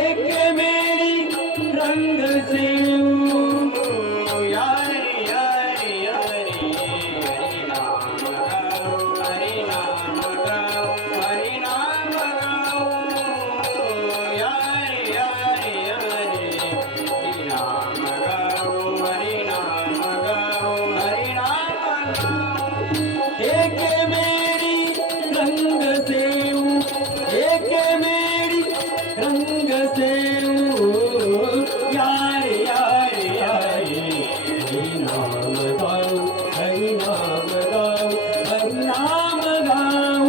एक मेरी रंग से यारे यारे यारे हरि नाम गाओ हरि नाम गाओ हरि नाम गाओ यारे यारे यारे हरि नाम गाओ हरि नाम गाओ हरि नाम गाओ एक मेरी रंग से एक मेरी रंग से यारे यारे यारे हरि नाम गाओ हरि नाम गाओ हरि नाम गाओ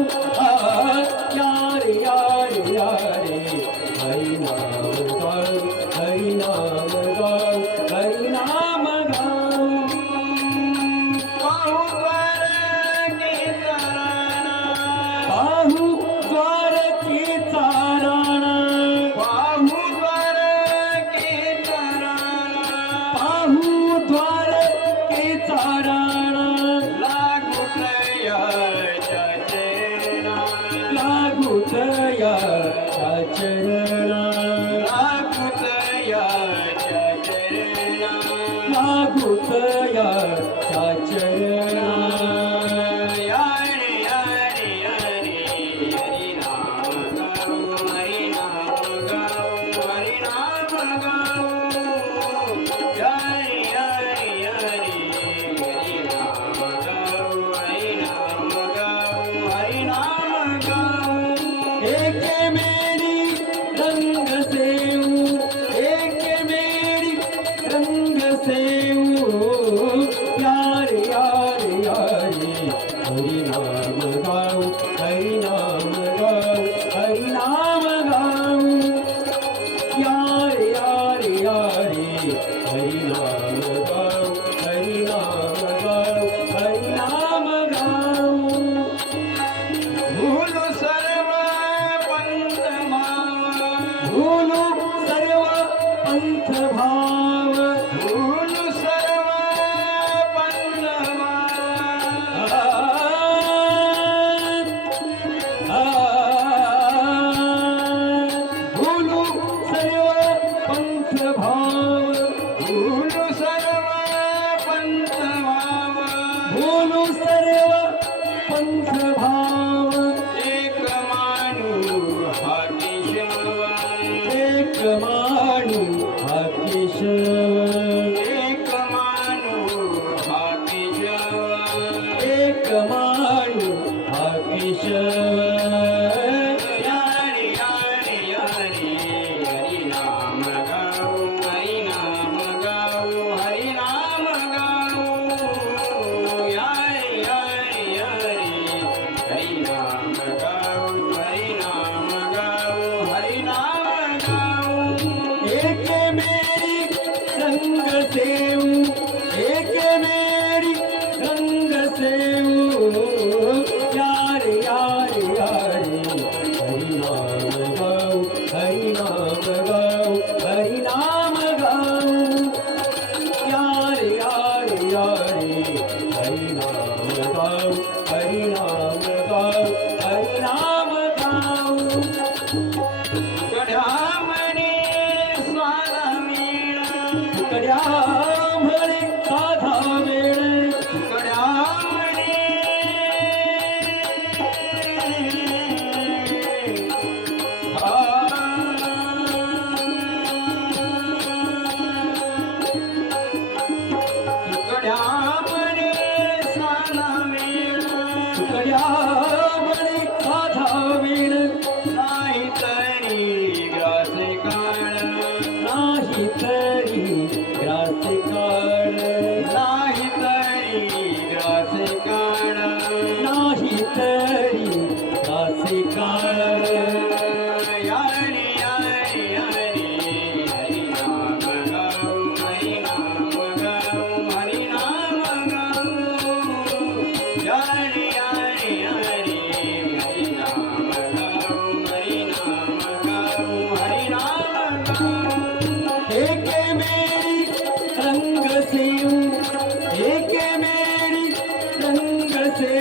यारे यारे यारे हरि नाम गाओ हरि नाम गाओ हरि नाम गाओ पाहू द्वार की चाराना पाहू द्वार की चाराना पाहू द्वार की चाराना लागू तयाच्या चरणा लागू तयाच्या चरणा लागू तयाच्या चरणा लागू तयाच्या चरणा यारे यारे यारे हरि नाम गाओ हरि नाम गाओ हरि नाम गाओ यारे यारे यारे हरि नाम गाओ हरि नाम गाओ हरि नाम गाओ एक मेरी रंग से एक मेरी रंग से यारे यारे यारे हरि नाम गाओ हरि नाम गाओ हरि नाम गाओ यारे यारे यारे हरि नाम गाओ हरि नाम गाओ हरि नाम गाओ भूलो सर्व पंथ भूलो सर्व पंथ भाव भूलो सर्व पंथ भूलो सर्व पंथ भाव भूलो सर्व पंथ भाव भूलो सर्व पंथ भाव एक मानू हा केशव एक मानू हा केशव एक मानू हा केशव एक मानू हा केशव यारे यारे यारे हरि नाम गाओ हरि नाम गाओ हरि नाम गाओ यारे यारे यारे हरि नाम गाओ हरि नाम गाओ हरि नाम गाओ एक मेरी रंग से एक मेरी रंग से यारे यारे यारे हरि नाम गाओ हरि नाम गाओ हरि नाम गाओ यारे यारे यारे हरि नाम गाओ हरि नाम गाओ हरि नाम गाओ गड्यामणे स्वाला मेळ गड्यामणे साधा वेळ गड्यामणे गड्यामणे साधा वेळ गड्यामणे साधा वेळ नाही तरी ग्रास काळ नाही तरी ग्रास काळ नाही तरी ग्रास काळ नाही तरी ग्रास काळ यारे यारे यारे हरि नाम गाओ हरि नाम गाओ हरि नाम गाओ यारे यारे यारे हरि नाम गाओ हरि नाम गाओ हरि नाम गाओ एक मेरी रंग से एक मेरी रंग से